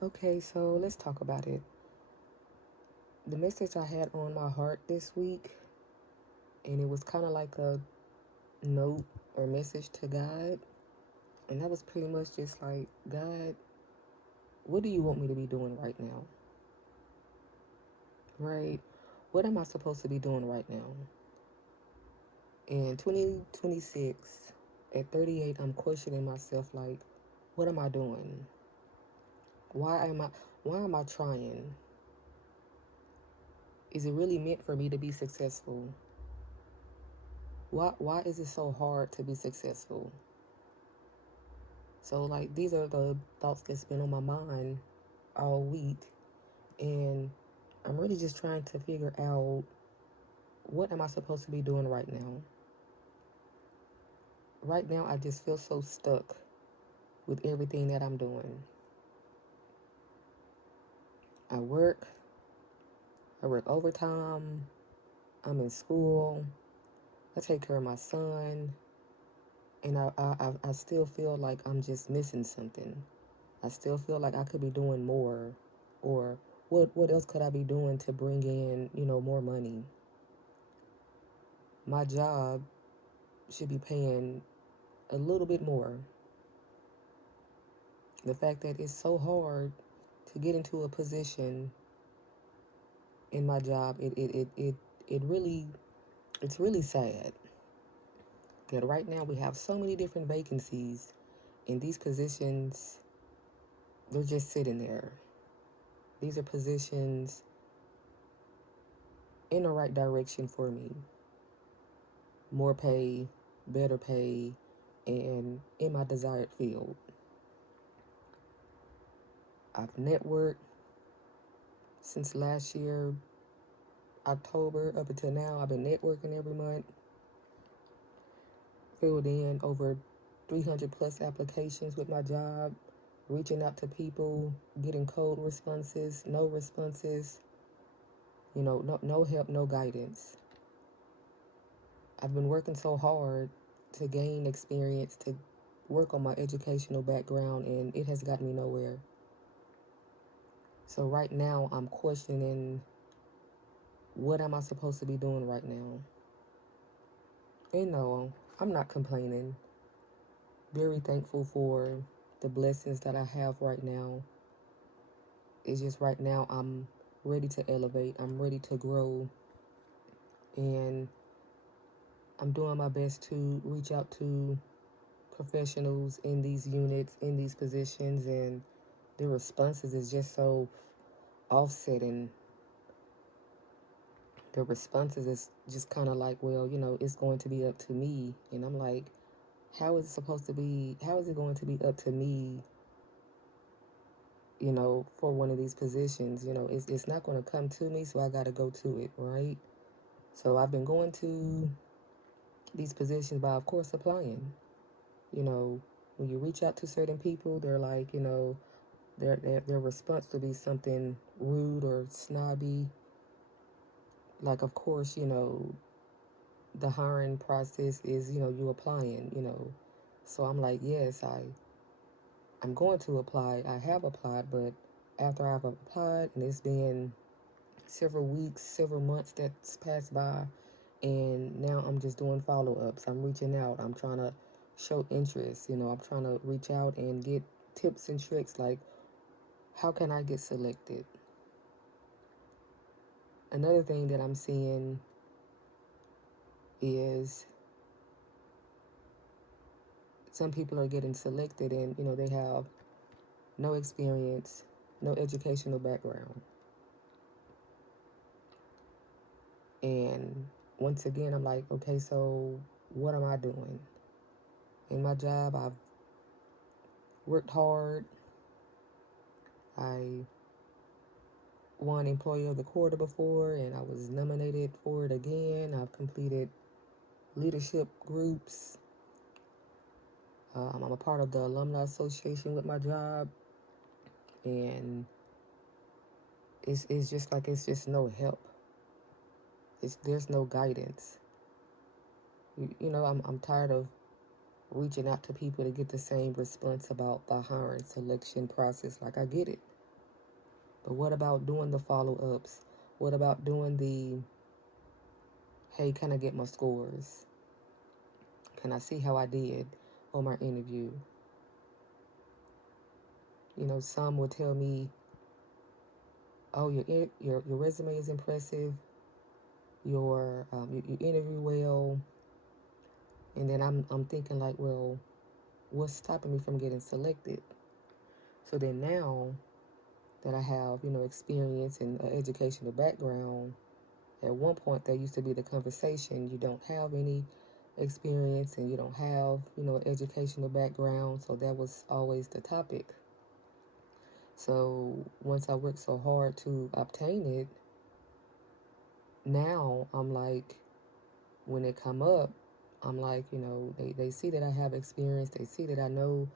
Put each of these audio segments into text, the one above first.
Okay, so let's talk about it. The message I had on my heart this week, and it was kind of like a note or message to God, and that was pretty much just like, God, what do you want me to be doing right now? Right? What am I supposed to be doing right now? In 2026, at 38, I'm questioning myself like, what am I doing? Why am I why am I trying? Is it really meant for me to be successful? Why is it so hard to be successful? So like these are the thoughts that's been on my mind all week, and I'm really just trying to figure out, what am I supposed to be doing right now? Right now I just feel so stuck with everything that I'm doing. I work, I work overtime, I'm in school, I take care of my son, and I still feel like I'm just missing something. I still feel like I could be doing more, or what else could I be doing to bring in, more money? My job should be paying a little bit more. The fact that it's so hard to get into a position in my job, it really, it's really sad that right now we have so many different vacancies, and these positions, they're just sitting there. These are positions in the right direction for me. More pay, better pay, and in my desired field. I've networked since last year, October, up until now. I've been networking every month, filled in over 300 plus applications with my job, reaching out to people, getting cold responses, no responses, no help, no guidance. I've been working so hard to gain experience, to work on my educational background, and it has gotten me nowhere. So right now I'm questioning, what am I supposed to be doing right now? And no, I'm not complaining. Very thankful for the blessings that I have right now. It's just right now I'm ready to elevate, I'm ready to grow, and I'm doing my best to reach out to professionals in these units, in these positions, and their responses is just so offsetting. Their responses is just kind of like, well, it's going to be up to me. And I'm like, how is it going to be up to me, for one of these positions? It's not going to come to me, so I got to go to it, right? So I've been going to these positions by, of course, applying. You know, when you reach out to certain people, they're like, their response will be something rude or snobby. Like, of course, the hiring process is, you applying, So I'm like, yes, I'm going to apply. I have applied, but after I've applied and it's been several weeks, several months that's passed by, and now I'm just doing follow-ups. I'm reaching out. I'm trying to show interest. I'm trying to reach out and get tips and tricks like, how can I get selected? Another thing that I'm seeing is some people are getting selected and, they have no experience, no educational background. And once again, I'm like, okay, so what am I doing? In my job, I've worked hard. I won Employee of the Quarter before, and I was nominated for it again. I've completed leadership groups. I'm a part of the Alumni Association with my job, and it's just like, it's just no help. There's no guidance. I'm tired of reaching out to people to get the same response about the hiring selection process. Like, I get it. But what about doing the follow-ups? What about doing the, hey, can I get my scores? Can I see how I did on my interview? Some will tell me, oh, your resume is impressive. You interview well. And then I'm thinking like, well, what's stopping me from getting selected? So then now that I have, experience and an educational background, at one point there used to be the conversation, you don't have any experience and you don't have, an educational background. So that was always the topic. So once I worked so hard to obtain it, now I'm like, when it come up, I'm like, they see that I have experience. They see that I know,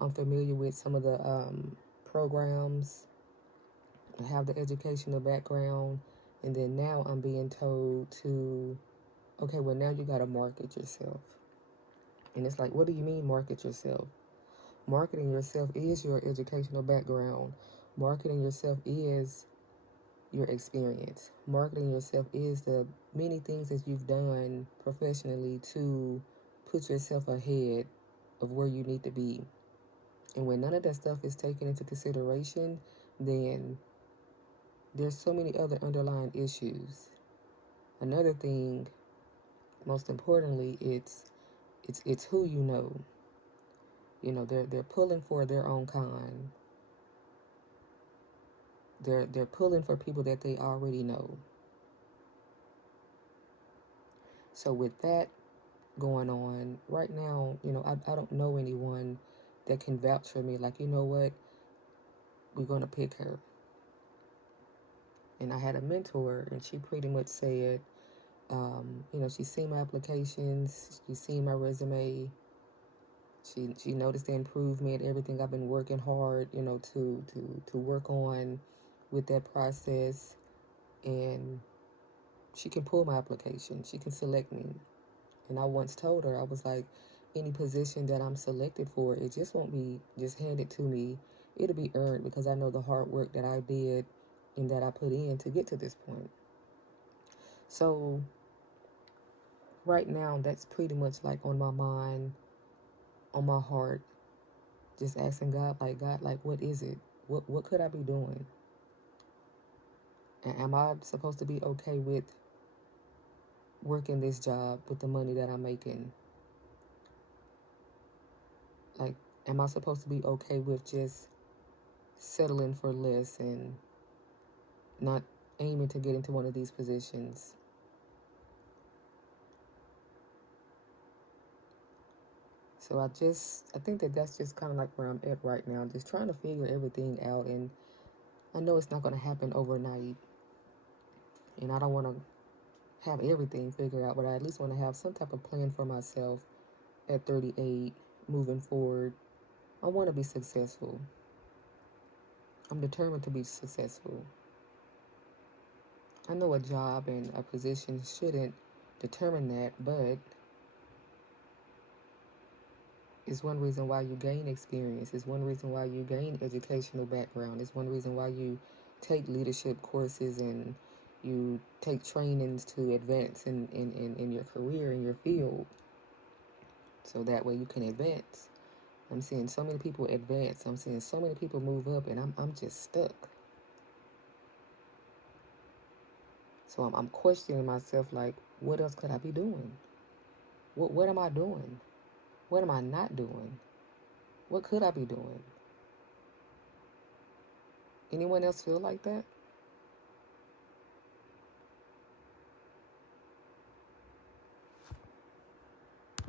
I'm familiar with some of the programs. I have the educational background. And then now I'm being told to, okay, well, now you got to market yourself. And it's like, what do you mean market yourself? Marketing yourself is your educational background. Marketing yourself is your experience. Marketing yourself is the many things that you've done professionally to put yourself ahead of where you need to be. And when none of that stuff is taken into consideration, then there's so many other underlying issues. Another thing, most importantly, it's who you know. They're pulling for their own kind. They're pulling for people that they already know. So with that going on right now, I don't know anyone that can vouch for me. Like, you know what, we're gonna pick her. And I had a mentor, and she pretty much said, she's seen my applications, she's seen my resume. She noticed the improvement, everything I've been working hard, to work on with that process, and she can pull my application. She can select me. And I once told her, I was like, any position that I'm selected for, it just won't be just handed to me. It'll be earned because I know the hard work that I did and that I put in to get to this point. So right now, that's pretty much like on my mind, on my heart, just asking God, like, what is it? What could I be doing? And am I supposed to be okay with working this job with the money that I'm making? Like, am I supposed to be okay with just settling for less and not aiming to get into one of these positions? So I think that that's just kind of like where I'm at right now, just trying to figure everything out. And I know it's not going to happen overnight, and I don't want to have everything figured out, but I at least want to have some type of plan for myself at 38 moving forward. I want to be successful. I'm determined to be successful. I know a job and a position shouldn't determine that, but it's one reason why you gain experience. It's one reason why you gain educational background. It's one reason why you take leadership courses and you take trainings to advance in your career, in your field, so that way you can advance. I'm seeing so many people advance. I'm seeing so many people move up, and I'm just stuck. So I'm questioning myself, like, what else could I be doing? What am I doing? What am I not doing? What could I be doing? Anyone else feel like that?